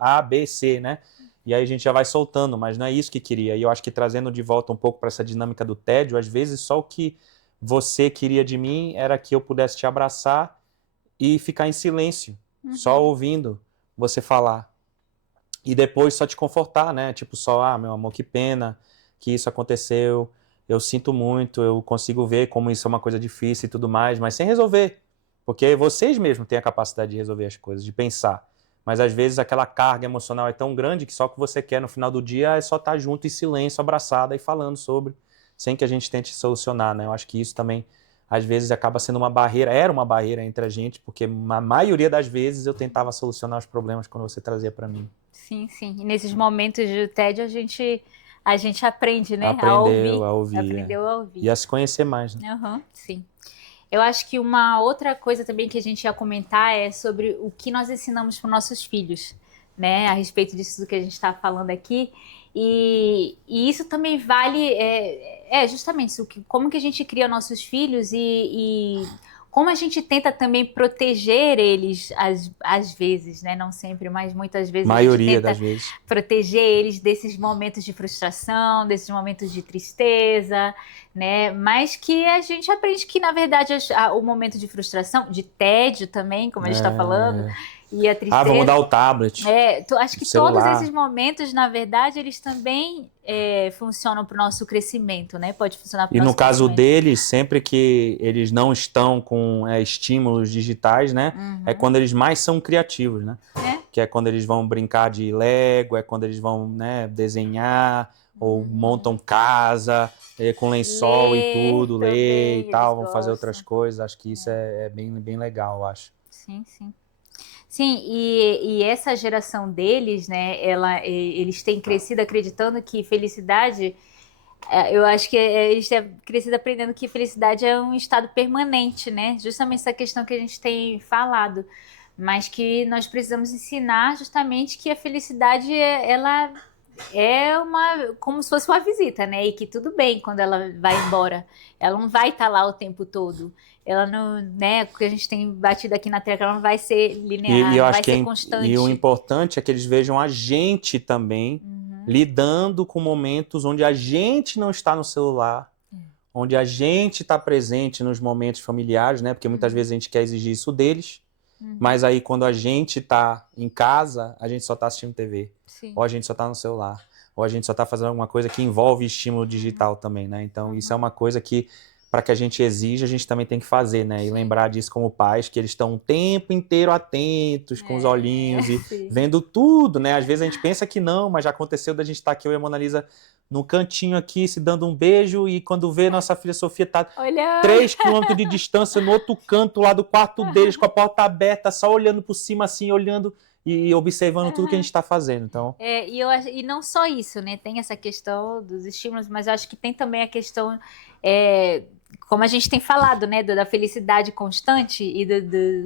A, B, C, né? E aí a gente já vai soltando, mas não é isso que queria. E eu acho que trazendo de volta um pouco para essa dinâmica do tédio, às vezes só o que você queria de mim era que eu pudesse te abraçar e ficar em silêncio, só ouvindo você falar. E depois só te confortar, né? Tipo, só, meu amor, que pena que isso aconteceu, eu sinto muito, eu consigo ver como isso é uma coisa difícil e tudo mais, mas sem resolver. Porque vocês mesmos têm a capacidade de resolver as coisas, de pensar. Mas às vezes aquela carga emocional é tão grande que só o que você quer no final do dia é só estar junto em silêncio, abraçada e falando sobre, sem que a gente tente solucionar, né? Eu acho que isso também, às vezes, acaba sendo uma barreira, era uma barreira entre a gente, porque a maioria das vezes eu tentava solucionar os problemas quando você trazia para mim. Sim. E nesses momentos de tédio a gente aprende, né? Aprendeu a ouvir. Aprendeu a ouvir. E a se conhecer mais, né? Sim. Eu acho que uma outra coisa também que a gente ia comentar é sobre o que nós ensinamos para os nossos filhos, né? A respeito disso que a gente está falando aqui. E isso também vale, justamente isso, como que a gente cria nossos filhos e como a gente tenta também proteger eles, às vezes, né? Não sempre, mas muitas vezes Maioria a gente tenta das vezes. proteger eles desses momentos de frustração, desses momentos de tristeza, né? Mas que a gente aprende que, na verdade, o momento de frustração, de tédio também, como a gente está falando, e a tristeza... vamos dar o tablet. Acho que todos esses momentos, na verdade, eles também funcionam para o nosso crescimento, né? Pode funcionar para o nosso crescimento. E no caso deles, sempre que eles não estão com estímulos digitais, né? É quando eles mais são criativos, né? Que é quando eles vão brincar de Lego, é quando eles vão, né, desenhar, ou montam casa, com lençol e tudo, ler e tal, vão fazer outras coisas. Acho que isso é bem, bem legal, eu acho. Sim. Sim, e essa geração deles, né, eles têm crescido acreditando que felicidade, eu acho que eles têm crescido aprendendo que felicidade é um estado permanente, né? Justamente essa questão que a gente tem falado, mas que nós precisamos ensinar justamente que a felicidade, ela é como se fosse uma visita, né? E que tudo bem quando ela vai embora. Ela não vai estar lá o tempo todo. Ela não, né? Porque a gente tem batido aqui na tecla, ela não vai ser E linear, eu não acho vai que ser e o constante. importante é que eles vejam a gente também Uhum. lidando com momentos onde a gente não está no celular, onde a gente está presente nos momentos familiares, né? Porque muitas vezes a gente quer exigir isso deles, Uhum. mas aí quando a gente está em casa, a gente só está assistindo TV, ou Sim. a gente só está no celular, ou a gente só está fazendo alguma coisa que envolve estímulo Uhum. digital também, né? Então isso é Uhum. uma coisa que para que a gente exija, a gente também tem que fazer, né? E Sim. lembrar disso como pais, que eles estão o tempo inteiro atentos, com os olhinhos e Sim. vendo tudo, né? Às vezes a gente pensa que não, mas já aconteceu da gente estar aqui, eu e a Mona Lisa, no cantinho aqui, se dando um beijo, e quando vê, nossa filha Sofia tá Olhando. 3 quilômetros de distância no outro canto lá do quarto deles, com a porta aberta, só olhando por cima assim, olhando e observando tudo que a gente está fazendo. Então, E não só isso, né? Tem essa questão dos estímulos, mas eu acho que tem também a questão, como a gente tem falado, né? Da felicidade constante e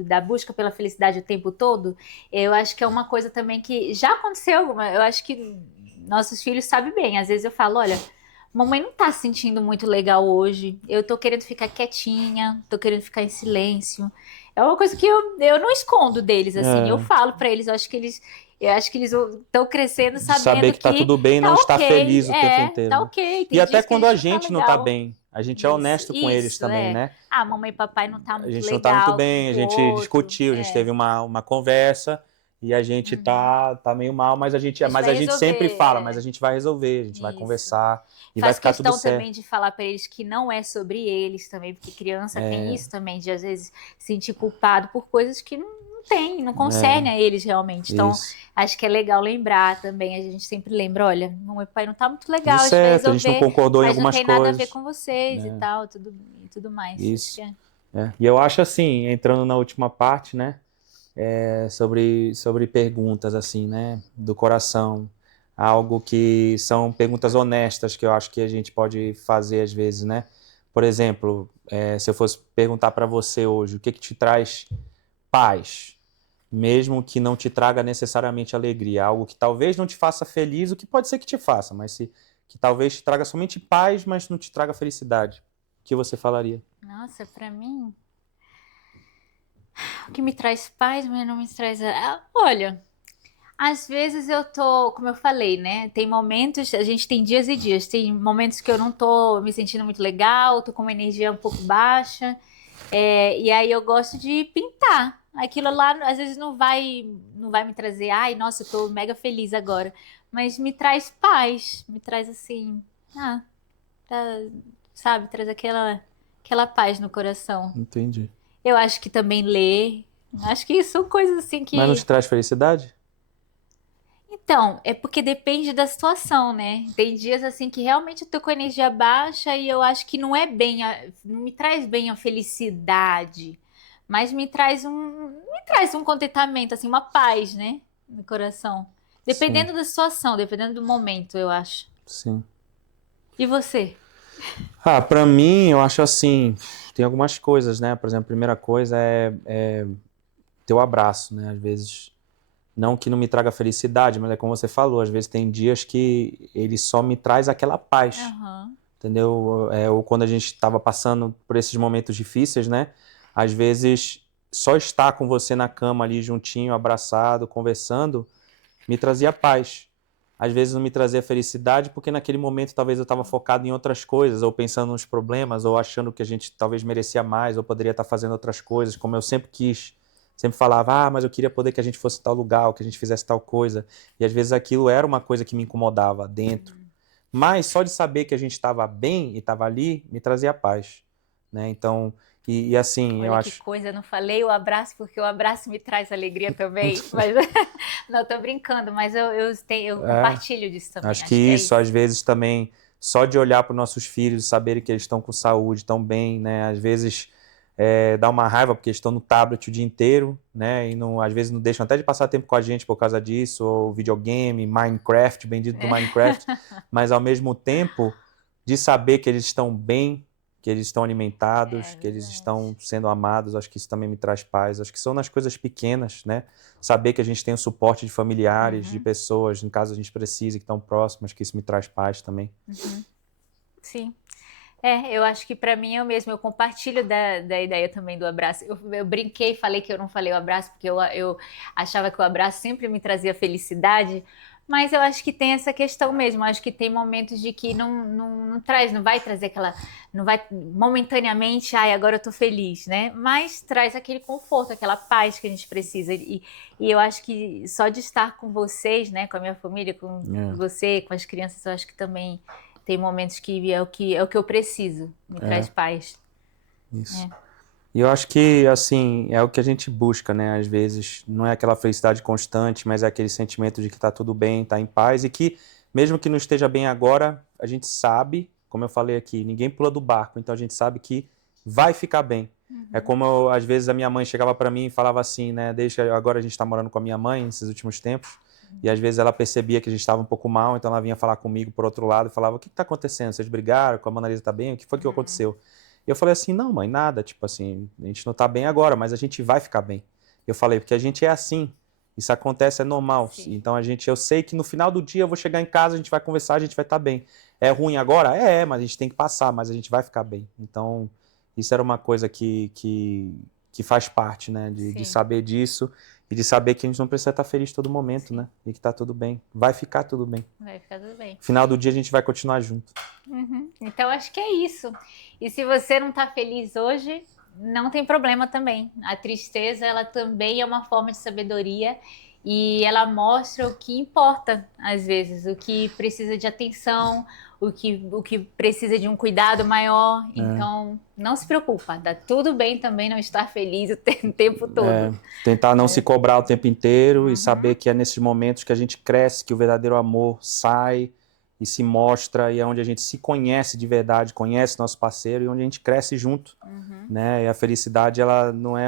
da busca pela felicidade o tempo todo. Eu acho que é uma coisa também que já aconteceu. Eu acho que nossos filhos sabem bem. Às vezes eu falo, olha, mamãe não tá se sentindo muito legal hoje. Eu tô querendo ficar quietinha, tô querendo ficar em silêncio. É uma coisa que eu não escondo deles, assim. Eu é, falo pra eles, eu acho que eles estão crescendo de saber sabendo que tá que tudo bem e não tá estar ok, feliz o tempo inteiro, tá né? ok. E Tem até dias que a quando a gente não tá gente não tá legal. bem, a gente é Isso, honesto com eles também, é. né? Ah, mamãe e papai não tá A muito gente não tá muito legal um bem, a com o gente outro. discutiu, a gente teve uma conversa e a gente Uhum. tá meio mal, A gente mas vai a gente resolver, sempre fala, mas a gente vai resolver, a gente vai isso. conversar e vai Faz ficar tudo questão certo. também de falar para eles que não é sobre eles também, porque criança tem É, isso também, de às vezes se sentir culpado por coisas que não tem, não é, concerne a eles realmente. Então, isso. acho que é legal lembrar também, a gente sempre lembra, olha, mamãe e papai não tá muito Tudo legal, a gente vai certo, a gente não resolver, concordou em mas não algumas tem nada a ver coisas, com vocês e né? tal, e tudo mais. Acho que Isso. é. É. E eu acho assim, entrando na última parte, né, sobre perguntas assim, né, do coração, algo que são perguntas honestas que eu acho que a gente pode fazer às vezes, né? Por exemplo, se eu fosse perguntar para você hoje, o que que te traz paz, mesmo que não te traga necessariamente alegria, algo que talvez não te faça feliz, o que pode ser que te faça, que talvez te traga somente paz, mas não te traga felicidade. O que você falaria? Nossa, pra mim, o que me traz paz, mas não me traz. Olha. Às vezes eu tô, como eu falei, né? Tem momentos, a gente tem dias e dias. Tem momentos que eu não tô me sentindo muito legal, tô com uma energia um pouco baixa. E aí eu gosto de pintar. Aquilo lá, às vezes não vai me trazer, ai, nossa, eu tô mega feliz agora. Mas me traz paz, me traz assim, ah, tá, sabe, traz aquela paz no coração. Entendi. Eu acho que também ler, acho que são coisas assim Mas não te que. traz felicidade? Então, é porque depende da situação, né? Tem dias assim que realmente eu tô com a energia baixa e eu acho que não é bem, não me traz bem a felicidade, mas me traz um contentamento, assim, uma paz, né? No coração. Sim, Dependendo da situação, dependendo do momento, eu acho. sim. E você? Ah, pra mim, eu acho assim, tem algumas coisas, né? Por exemplo, a primeira coisa é teu abraço, né? Às vezes, não que não me traga felicidade, mas é como você falou, às vezes tem dias que ele só me traz aquela paz, Aham. entendeu? Ou quando a gente estava passando por esses momentos difíceis, né? Às vezes, só estar com você na cama ali juntinho, abraçado, conversando, me trazia paz. Às vezes não me trazia felicidade, porque naquele momento talvez eu estava focado em outras coisas, ou pensando nos problemas, ou achando que a gente talvez merecia mais, ou poderia estar fazendo outras coisas, como eu sempre quis. Sempre falava, mas eu queria poder que a gente fosse em tal lugar, ou que a gente fizesse tal coisa. E às vezes aquilo era uma coisa que me incomodava dentro. Mas só de saber que a gente estava bem e estava ali, me trazia paz, né? Então, e assim, eu Olha que acho. coisa, eu não falei o abraço porque o abraço me traz alegria também, mas não, tô brincando, mas eu É, compartilho disso também, acho que acho que é isso, isso. às vezes também, só de olhar para os nossos filhos, saberem que eles estão com saúde, estão bem, né? Às vezes, dá uma raiva porque estão no tablet o dia inteiro, né? E não, às vezes não deixam até de passar tempo com a gente por causa disso, ou videogame, Minecraft, bendito do Minecraft, mas ao mesmo tempo de saber que eles estão bem, que eles estão alimentados, que eles estão sendo amados, acho que isso também me traz paz. Acho que são nas coisas pequenas, né? Saber que a gente tem o suporte de familiares, de pessoas, no caso a gente precisa, que estão próximas, que isso me traz paz também. Sim. Eu acho que para mim é o mesmo, eu compartilho da ideia também do abraço. Eu brinquei, falei que eu não falei o abraço, porque eu achava que o abraço sempre me trazia felicidade, mas eu acho que tem essa questão mesmo, eu acho que tem momentos de que não traz, não vai trazer aquela, não vai momentaneamente, ai, agora eu tô feliz, né? Mas traz aquele conforto, aquela paz que a gente precisa, e eu acho que só de estar com vocês, né, com a minha família, com você, com as crianças, eu acho que também tem momentos que é o que eu preciso, me traz paz. Isso. E eu acho que, assim, é o que a gente busca, né? Às vezes, não é aquela felicidade constante, mas é aquele sentimento de que tá tudo bem, tá em paz e que, mesmo que não esteja bem agora, a gente sabe, como eu falei aqui, ninguém pula do barco, então a gente sabe que vai ficar bem. É como, às vezes, a minha mãe chegava para mim e falava assim, né? Desde que agora a gente tá morando com a minha mãe, nesses últimos tempos, e às vezes ela percebia que a gente estava um pouco mal, então ela vinha falar comigo por outro lado e falava, o que está acontecendo? Vocês brigaram? Com a Mona Lisa tá bem? O que foi que aconteceu? E eu falei assim, não mãe, nada, tipo assim, a gente não tá bem agora, mas a gente vai ficar bem. Eu falei, porque a gente é assim, isso acontece, é normal. Sim. Então eu sei que no final do dia eu vou chegar em casa, a gente vai conversar, a gente vai estar bem. É ruim agora? Mas a gente tem que passar, mas a gente vai ficar bem. Então, isso era uma coisa que faz parte, né, de saber disso. E de saber que a gente não precisa estar feliz todo momento, né? E que tá tudo bem. Vai ficar tudo bem. Vai ficar tudo bem. No final do dia a gente vai continuar junto. Então acho que é isso. E se você não tá feliz hoje, não tem problema também. A tristeza, ela também é uma forma de sabedoria e ela mostra o que importa, às vezes, o que precisa de atenção, o que precisa de um cuidado maior. Então, não se preocupa, tá tudo bem também não estar feliz o tempo todo. Tentar não se cobrar o tempo inteiro e saber que é nesses momentos que a gente cresce, que o verdadeiro amor sai e se mostra, e é onde a gente se conhece de verdade, conhece nosso parceiro e onde a gente cresce junto, né? E a felicidade, ela não é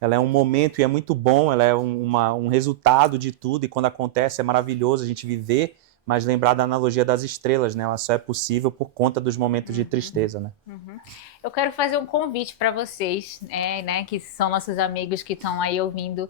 ela é um momento e é muito bom, ela é um resultado de tudo, e quando acontece é maravilhoso a gente viver, mas lembrar da analogia das estrelas, né? Ela só é possível por conta dos momentos de tristeza, né? Eu quero fazer um convite para vocês, né, que são nossos amigos que estão aí ouvindo.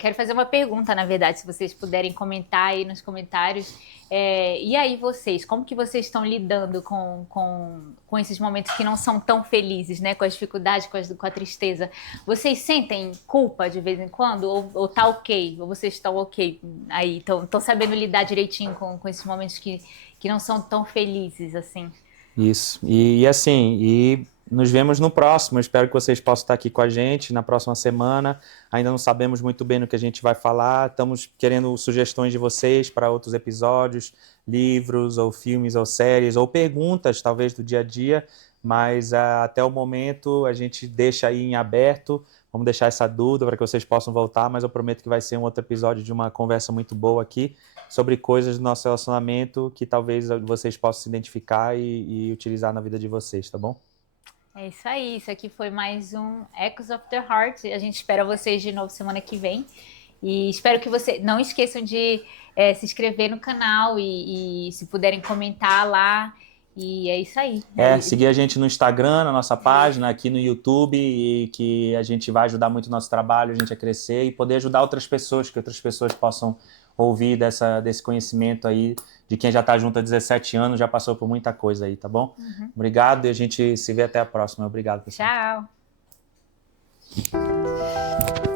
Quero fazer uma pergunta, na verdade, se vocês puderem comentar aí nos comentários. E aí vocês, como que vocês estão lidando com esses momentos que não são tão felizes, né? Com as dificuldades, com a tristeza. Vocês sentem culpa de vez em quando? Ou tá ok? Ou vocês estão ok aí? Estão sabendo lidar direitinho com esses momentos que não são tão felizes assim? Isso. E assim, nos vemos no próximo. Eu espero que vocês possam estar aqui com a gente na próxima semana. Ainda não sabemos muito bem no que a gente vai falar. Estamos querendo sugestões de vocês para outros episódios, livros, ou filmes, ou séries, ou perguntas, talvez, do dia a dia. Mas até o momento a gente deixa aí em aberto. Vamos deixar essa dúvida para que vocês possam voltar, mas eu prometo que vai ser um outro episódio de uma conversa muito boa aqui sobre coisas do nosso relacionamento que talvez vocês possam se identificar e utilizar na vida de vocês, tá bom? É isso aí, isso aqui foi mais um Echoes of the Heart. A gente espera vocês de novo semana que vem. E espero que vocês não esqueçam de se inscrever no canal e se puderem comentar lá. E é isso aí. Seguir a gente no Instagram, na nossa página, aqui no YouTube, e que a gente vai ajudar muito o nosso trabalho, a gente a crescer e poder ajudar outras pessoas, que outras pessoas possam ouvir desse conhecimento aí de quem já está junto há 17 anos, já passou por muita coisa aí, tá bom? Obrigado e a gente se vê até a próxima. Obrigado, pessoal. Tchau!